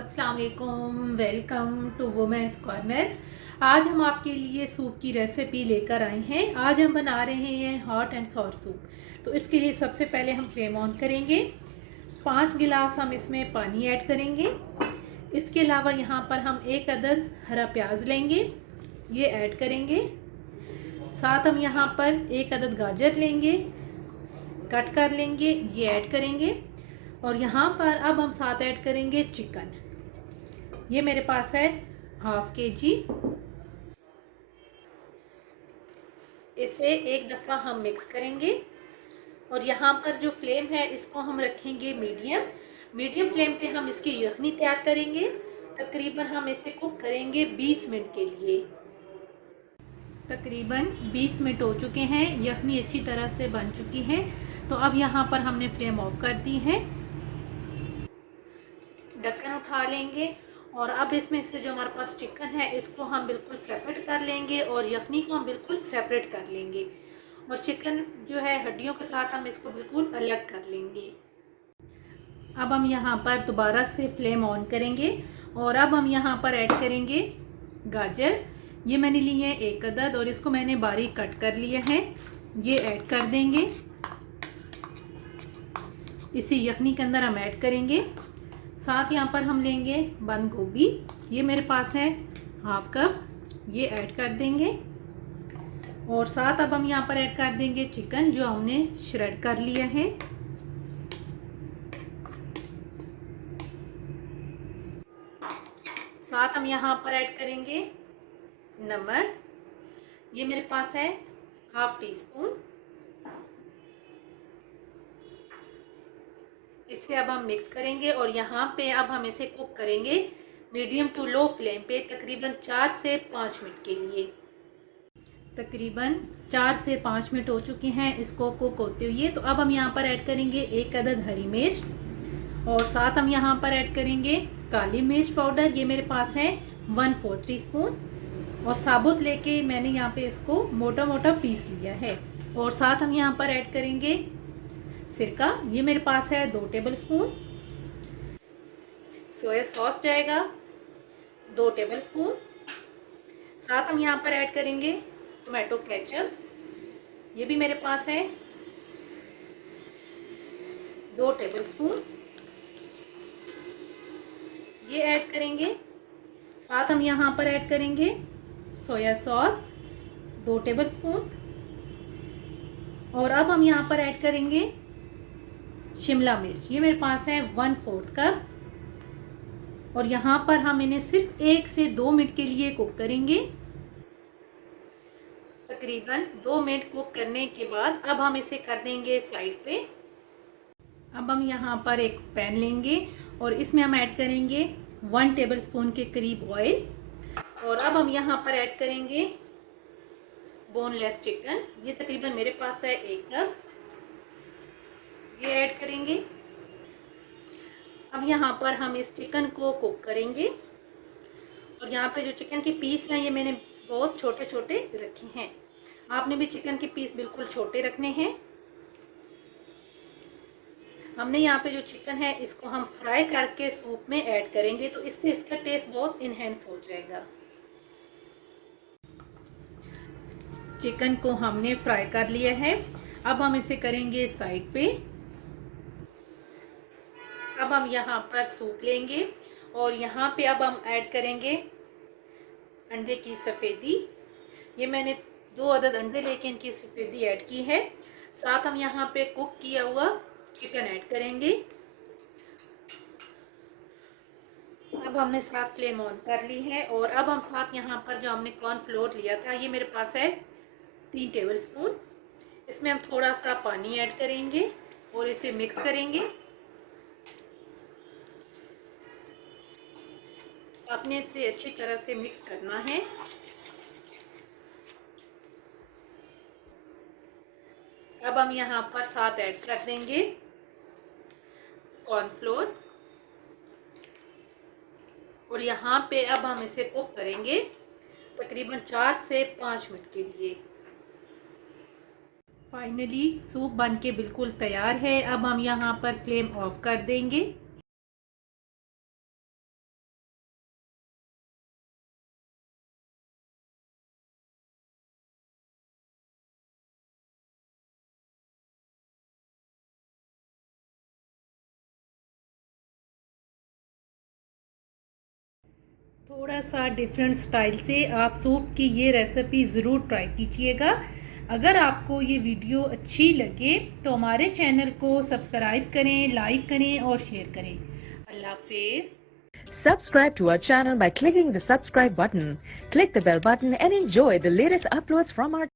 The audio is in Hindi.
अस्सलाम वालेकुम, वेलकम टू वुमेन्स कॉर्नर। आज हम आपके लिए सूप की रेसिपी लेकर आए हैं। आज हम बना रहे हैं हॉट एंड सॉर सूप। तो इसके लिए सबसे पहले हम फ्लेम ऑन करेंगे। 5 गिलास हम इसमें पानी ऐड करेंगे। इसके अलावा यहाँ पर हम 1 अदद हरा प्याज लेंगे, ये ऐड करेंगे। साथ हम यहाँ पर 1 अदद गाजर लेंगे, कट कर लेंगे, ये ऐड करेंगे। और यहाँ पर अब हम साथ ऐड करेंगे चिकन। ये मेरे पास है ½ kg। इसे एक दफ़ा हम मिक्स करेंगे और यहाँ पर जो फ्लेम है इसको हम रखेंगे मीडियम फ्लेम पे हम इसकी यखनी तैयार करेंगे। तकरीबन हम इसे कुक करेंगे 20 मिनट के लिए। तकरीबन 20 मिनट हो चुके हैं, यखनी अच्छी तरह से बन चुकी है। तो अब यहाँ पर हमने फ्लेम ऑफ कर दी है। ढक्कन उठा लेंगे और अब इसमें से जो हमारे पास चिकन है इसको हम बिल्कुल सेपरेट कर लेंगे और यखनी को हम बिल्कुल सेपरेट कर लेंगे। और चिकन जो है हड्डियों के साथ हम इसको बिल्कुल अलग कर लेंगे। अब हम यहाँ पर दोबारा से फ्लेम ऑन करेंगे और अब हम यहाँ पर ऐड करेंगे गाजर। ये मैंने ली है 1 अदद और इसको मैंने बारीक कट कर लिया है, ये ऐड कर देंगे। इसी यखनी के अंदर हम ऐड करेंगे। साथ यहाँ पर हम लेंगे बंद गोभी, ये मेरे पास है ½ कप, ये ऐड कर देंगे। और साथ अब हम यहाँ पर ऐड कर देंगे चिकन जो हमने श्रेड कर लिया है। साथ हम यहाँ पर ऐड करेंगे नमक, ये मेरे पास है ½ टीस्पून। इसे अब हम मिक्स करेंगे और यहाँ पे अब हम इसे कुक करेंगे मीडियम टू लो फ्लेम पे तकरीबन 4 से 5 मिनट के लिए। तकरीबन 4 से 5 मिनट हो चुके हैं इसको कुक होते हुए। तो अब हम यहाँ पर ऐड करेंगे 1 अदद हरी मिर्च और साथ हम यहाँ पर ऐड करेंगे काली मिर्च पाउडर, ये मेरे पास है 1/4 टीस्पून। और साबुत लेके मैंने यहाँ पे इसको मोटा मोटा पीस लिया है। और साथ हम यहाँ पर ऐड करेंगे सिरका, ये मेरे पास है 2 टेबलस्पून। सोया सॉस जाएगा 2 टेबलस्पून। साथ हम यहाँ पर ऐड करेंगे टोमेटो केचप, ये भी मेरे पास है 2 टेबलस्पून, ये ऐड करेंगे। साथ हम यहाँ पर ऐड करेंगे सोया सॉस 2 टेबलस्पून। और अब हम यहाँ पर ऐड करेंगे शिमला मिर्च, ये मेरे पास है 1/4 कप। और यहाँ पर हम इन्हें सिर्फ 1 से 2 मिनट के लिए कुक करेंगे। तकरीबन 2 मिनट कुक करने के बाद अब हम इसे कर देंगे साइड पे। अब हम यहाँ पर एक पैन लेंगे और इसमें हम ऐड करेंगे 1 टेबलस्पून के करीब ऑयल। और अब हम यहाँ पर ऐड करेंगे बोनलेस चिकन, ये तकरीबन मेरे पास है 1 कप, ये ऐड करेंगे। अब यहाँ पर हम इस चिकन को कुक करेंगे। और यहाँ पे जो चिकन के पीस हैं ये मैंने बहुत छोटे छोटे रखे हैं, आपने भी चिकन के पीस बिल्कुल छोटे रखने हैं। हमने यहाँ पे जो चिकन है इसको हम फ्राई करके सूप में ऐड करेंगे, तो इससे इसका टेस्ट बहुत इनहेंस हो जाएगा। चिकन को हमने फ्राई कर लिया है, अब हम इसे करेंगे साइड पे। अब हम यहाँ पर सूप लेंगे और यहाँ पे अब हम ऐड करेंगे अंडे की सफ़ेदी, ये मैंने 2 अदद अंडे लेके इनकी सफ़ेदी ऐड की है। साथ हम यहाँ पे कुक किया हुआ चिकन ऐड करेंगे। अब हमने साथ फ्लेम ऑन कर ली है और अब हम साथ यहाँ पर जो हमने कॉर्नफ्लोर लिया था ये मेरे पास है 3 टेबलस्पून। इसमें हम थोड़ा सा पानी ऐड करेंगे और इसे मिक्स करेंगे। अपने इसे अच्छी तरह से मिक्स करना है। अब हम यहाँ पर साथ ऐड कर देंगे कॉर्नफ्लोर और यहाँ पे अब हम इसे कुक करेंगे तकरीबन 4 से 5 मिनट के लिए। फाइनली सूप बनके बिल्कुल तैयार है। अब हम यहाँ पर फ्लेम ऑफ कर देंगे। थोड़ा सा डिफरेंट स्टाइल से आप सूप की ये रेसिपी ज़रूर ट्राई कीजिएगा। अगर आपको ये वीडियो अच्छी लगे तो हमारे चैनल को सब्सक्राइब करें, लाइक करें और शेयर करें। अल्लाह हाफिज़। Subscribe to our channel by clicking the subscribe button. Click the bell button and enjoy the latest uploads from our